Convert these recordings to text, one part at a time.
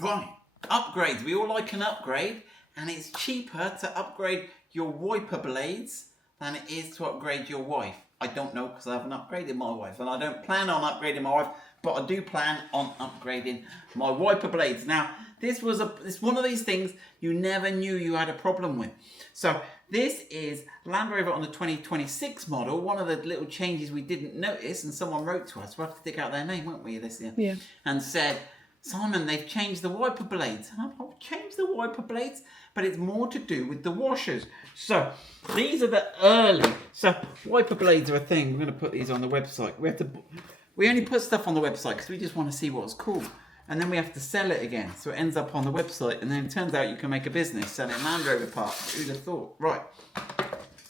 Right, upgrades. We all like an upgrade, and it's cheaper to upgrade your wiper blades than it is to upgrade your wife. I don't know because I haven't upgraded my wife, and I don't plan on upgrading my wife, but I do plan on upgrading my wiper blades. Now, it's one of these things you never knew you had a problem with. So this is Land Rover on the 2026 model. One of the little changes we didn't notice, and someone wrote to us. We'll have to dig out their name, won't we, this year? Yeah. And said, Simon, they've changed the wiper blades. And I've changed the wiper blades, but it's more to do with the washers. So these are the early. So wiper blades are a thing. We're going to put these on the website. We only put stuff on the website because we just want to see what's cool. And then we have to sell it again. So it ends up on the website. And then it turns out you can make a business selling Land Rover parts. Who'd have thought? Right.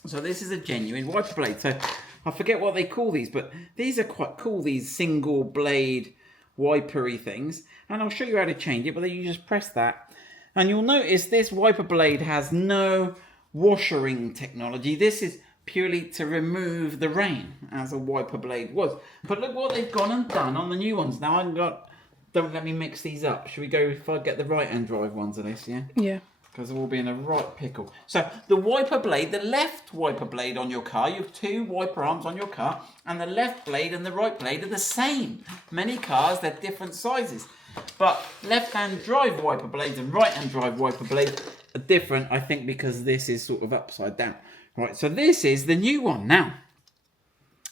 So this is a genuine wiper blade. So I forget what they call these, but these are quite cool. These single blade wipery things. And I'll show you how to change it. But then you just press that. And you'll notice this wiper blade has no washering technology. This is purely to remove the rain, as a wiper blade was. But look what they've gone and done on the new ones. Now I've got... Don't let me mix these up. Should we go if I get the right-hand drive ones of this, yeah? Yeah. Because we'll be in a right pickle. So the wiper blade, the left wiper blade on your car, you have two wiper arms on your car, and the left blade and the right blade are the same. Many cars, they're different sizes. But left-hand drive wiper blades and right-hand drive wiper blades are different, I think, because this is sort of upside down. Right, so this is the new one now.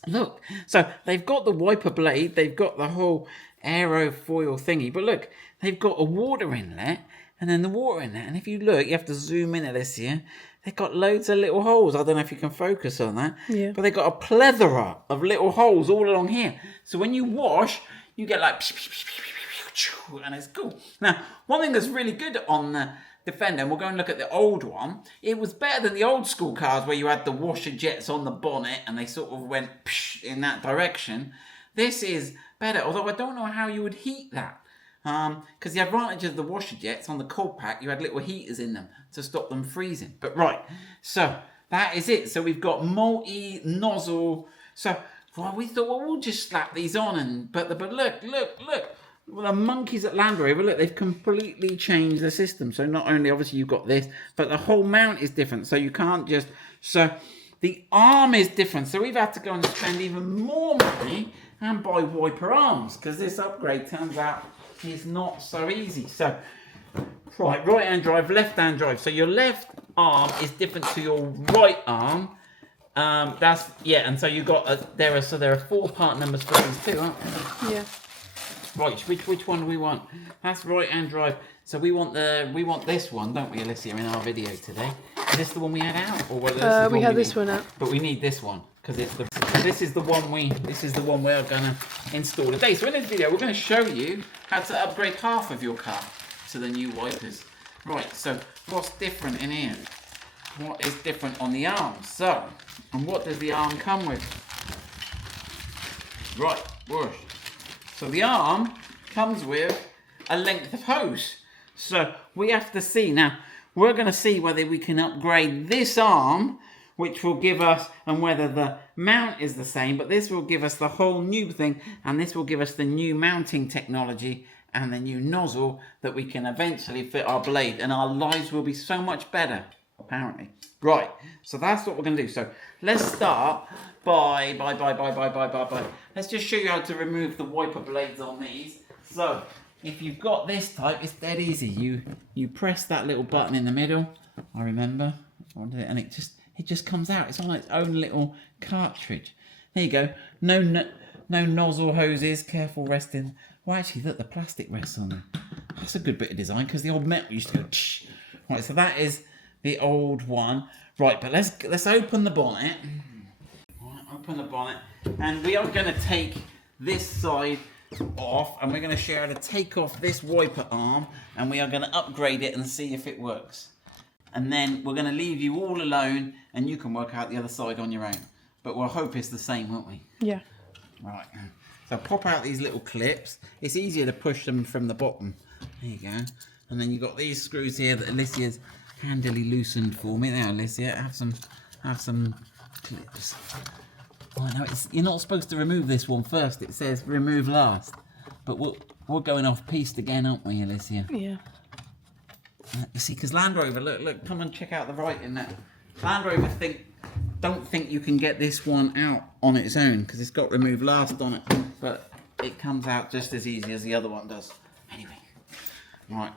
Look, so they've got the wiper blade, they've got the whole aerofoil thingy, but look, they've got a water inlet and then the water inlet, and if you look, you have to zoom in at this here, they've got loads of little holes. I don't know if you can focus on that, yeah, but they've got a plethora of little holes all along here, so when you wash you get like and it's cool. Now one thing that's really good on the Defender, and we'll go and look at the old one, it was better than the old school cars where you had the washer jets on the bonnet and they sort of went in that direction. This is better, although I don't know how you would heat that. Because the advantage of the washer jets on the cold pack, you had little heaters in them to stop them freezing. But right, so that is it. So we've got multi-nozzle. So well, we thought, well, we'll just slap these on. But look. Well, the monkeys at Land Rover, look, they've completely changed the system. So not only, obviously, you've got this, but the whole mount is different. So you can't just... So the arm is different. So we've had to go and spend even more money and buy wiper arms, because this upgrade turns out is not so easy. So, right-hand drive, left-hand drive. So your left arm is different to your right arm. And so you got there are 4 part numbers for these too, aren't there? Yeah. Right, which one do we want? That's right-hand drive. So we want this one, don't we, Alicia, in our video today? Is this the one we had out, or we had this one out? But we need this one because this is the one we're gonna install today. So in this video, we're going to show you how to upgrade half of your car to the new wipers. Right. So what's different in here? What is different on the arms? So, and what does the arm come with? Right. Whoosh. So the arm comes with a length of hose. So we have to see. Now, we're going to see whether we can upgrade this arm, which will give us, and whether the mount is the same, but this will give us the whole new thing, and this will give us the new mounting technology and the new nozzle that we can eventually fit our blade, and our lives will be so much better, apparently. Right, so that's what we're going to do. So let's start by. Let's just show you how to remove the wiper blades on these. So if you've got this type, it's dead easy. You press that little button in the middle. I remember, and it just comes out. It's on its own little cartridge. There you go. No nozzle hoses. Careful resting. Well, actually, look, the plastic rests on there. That's a good bit of design because the old metal used to go. Tsh. Right, so that is the old one. Right, but let's open the bonnet. Right, open the bonnet, and we are going to take this side off, and we're going to show you how to take off this wiper arm, and we are going to upgrade it and see if it works. And then we're going to leave you all alone, and you can work out the other side on your own. But we'll hope it's the same, won't we? Yeah. Right. So pop out these little clips. It's easier to push them from the bottom. There you go. And then you've got these screws here that Alicia's handily loosened for me. There, Alicia, have some clips. Oh no, you're not supposed to remove this one first. It says remove last. but we're going off piste again, aren't we, Alicia? Yeah. You see, because Land Rover, look, come and check out the writing there. Land Rover don't think you can get this one out on its own because it's got remove last on it, but it comes out just as easy as the other one does. Anyway, right,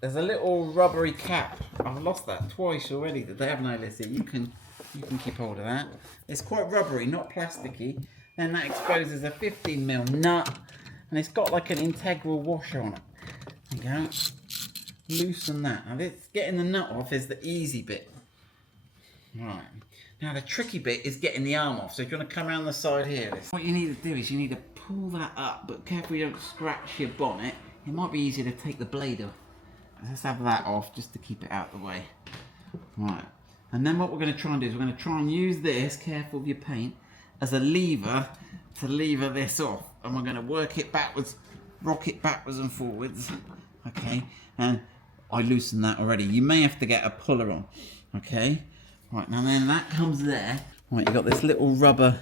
there's a little rubbery cap. I've lost that twice already today, haven't I, Alicia? You can keep hold of that. It's quite rubbery, not plasticky. Then that exposes a 15mm nut, and it's got like an integral washer on it. There you go. Loosen that. Now this, getting the nut off is the easy bit. Right. Now the tricky bit is getting the arm off. So if you want to come around the side here, what you need to do is you need to pull that up, but careful you don't scratch your bonnet. It might be easier to take the blade off. Let's have that off just to keep it out of the way. Right. And then what we're going to try and do is we're going to try and use this, careful with your paint, as a lever to lever this off. And we're going to work it backwards, rock it backwards and forwards. Okay. And I loosened that already. You may have to get a puller on. Okay. Right, now then that comes there. Right, you've got this little rubber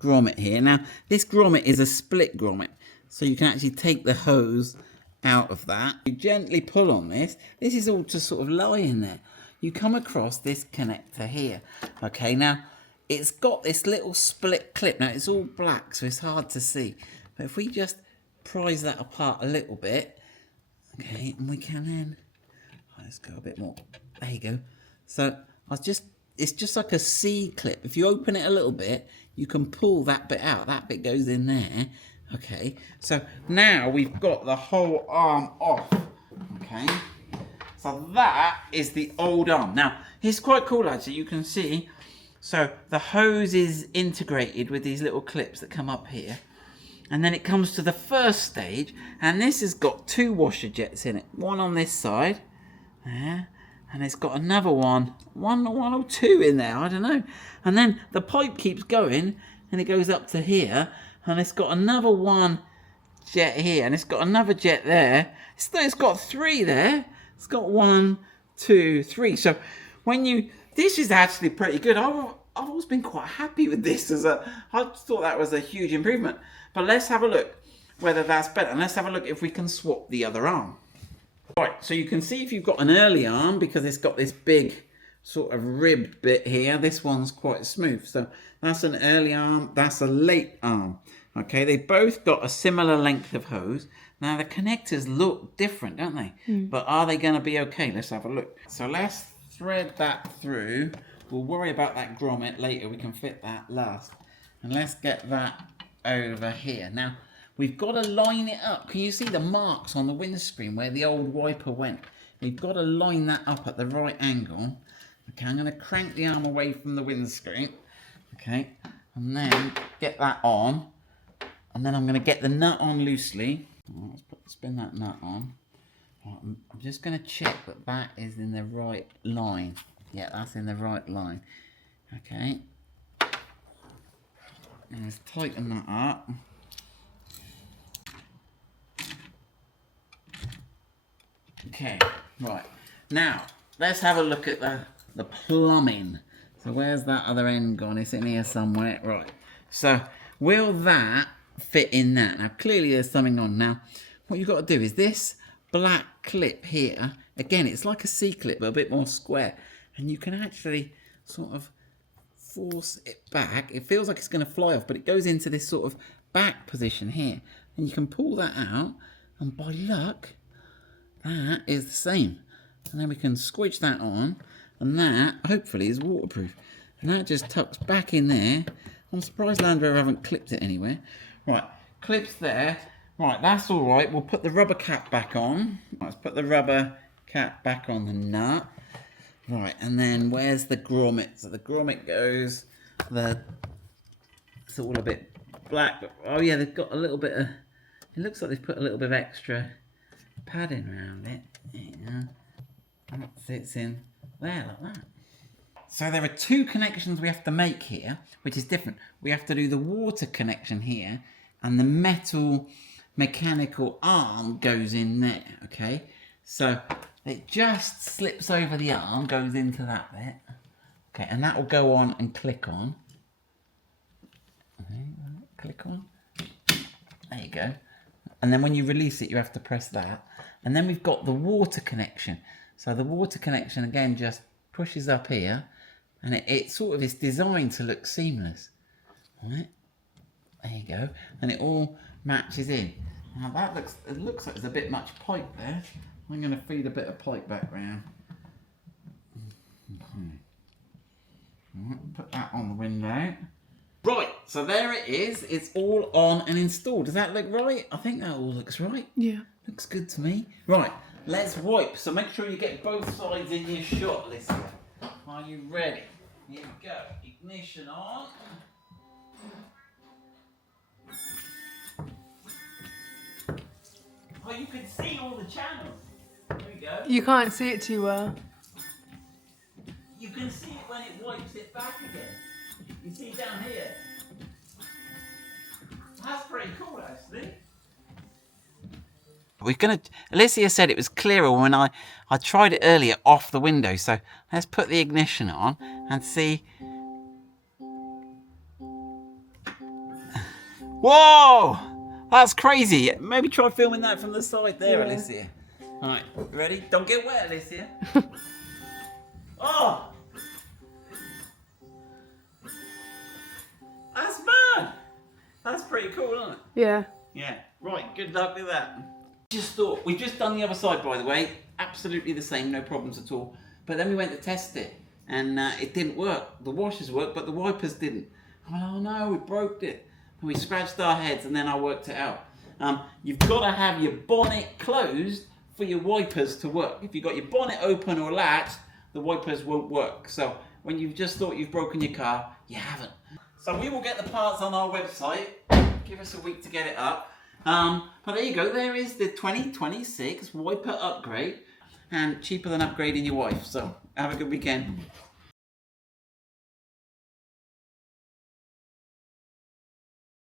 grommet here. Now, this grommet is a split grommet. So you can actually take the hose out of that. You gently pull on this. This is all just sort of lie in there. You come across this connector here. Okay, now, it's got this little split clip. Now, it's all black, so it's hard to see. But if we just prise that apart a little bit, okay, and we can then... Let's go a bit more. There you go. So, it's just like a C clip. If you open it a little bit, you can pull that bit out. That bit goes in there. Okay, so now we've got the whole arm off. Okay, so that is the old arm. Now, it's quite cool actually, you can see. So the hose is integrated with these little clips that come up here. And then it comes to the first stage, and this has got two washer jets in it. One on this side, there. And it's got another one or two in there, I don't know. And then the pipe keeps going, and it goes up to here, and it's got another one jet here, and it's got another jet there. It's got three there. It's got 1, 2, 3. So this is actually pretty good. I've always been quite happy with this I thought that was a huge improvement. But let's have a look whether that's better, and let's have a look if we can swap the other arm. Right, so you can see if you've got an early arm, because it's got this big sort of ribbed bit here, this one's quite smooth. So that's an early arm, that's a late arm. Okay, they both got a similar length of hose. Now the connectors look different, don't they? But are they going to be okay? Let's have a look. So let's thread that through. We'll worry about that grommet later, we can fit that last. And let's get that over here. Now, we've got to line it up. Can you see the marks on the windscreen where the old wiper went? We've got to line that up at the right angle. Okay, I'm going to crank the arm away from the windscreen. Okay, and then get that on. And then I'm going to get the nut on loosely. Let's spin that nut on. I'm just going to check that that is in the right line. Yeah, that's in the right line. Okay. And let's tighten that up. Okay, right. Now, let's have a look at the plumbing. So where's that other end gone? It's in here somewhere. Right. So, will that fit in that? Now, clearly there's something on. Now, what you've got to do is this black clip here. Again, it's like a C-clip, but a bit more square. And you can actually sort of force it back. It feels like it's going to fly off, but it goes into this sort of back position here. And you can pull that out, and by luck, that is the same. And then we can squidge that on, and that hopefully is waterproof. And that just tucks back in there. I'm surprised Land Rover haven't clipped it anywhere. Right, clips there. Right, that's all right. We'll put the rubber cap back on. Let's put the rubber cap back on the nut. Right, and then where's the grommet? So the grommet goes, it's all a bit black. But, oh yeah, they've got a little bit of, it looks like they've put a little bit of extra padding around it. Yeah. And that fits in there like that. So there are two connections we have to make here, which is different. We have to do the water connection here, and the metal mechanical arm goes in there, okay? So it just slips over the arm, goes into that bit. Okay, and that will go on and click on. Okay, click on. There you go. and then when you release it, you have to press that. And then we've got the water connection. So the water connection, again, just pushes up here, and it sort of is designed to look seamless. Right? There you go. And it all matches in. Now that looks like there's a bit much pipe there. I'm going to feed a bit of pipe back round. Put that on the window. Right, so there it is. It's all on and installed. Does that look right? I think that all looks right. Yeah. Looks good to me. Right, let's wipe. So make sure you get both sides in your shot, Alicia. Are you ready? Here we go. Ignition on. Oh, you can see all the channels. There we go. You can't see it too well. You can see it when it wipes it back again. You see down here. That's pretty cool, actually. We're gonna. Alicia said it was clearer when I tried it earlier off the window. So let's put the ignition on and see. Whoa! That's crazy. Maybe try filming that from the side there, Yeah. Alicia. All right, ready? Don't get wet, Alicia. Oh! That's mad! That's pretty cool, isn't it? Yeah. Yeah. Right, good luck with that. Just thought, we've just done the other side, by the way. Absolutely the same, no problems at all. But then we went to test it, and it didn't work. The washers worked, but the wipers didn't. I'm like, oh no, we broke it. And we scratched our heads, and then I worked it out. You've got to have your bonnet closed for your wipers to work. If you've got your bonnet open or latched, the wipers won't work. So when you've just thought you've broken your car, you haven't. So we will get the parts on our website. Give us a week to get it up. But there you go. There is the 2026 wiper upgrade, and cheaper than upgrading your wife. So have a good weekend.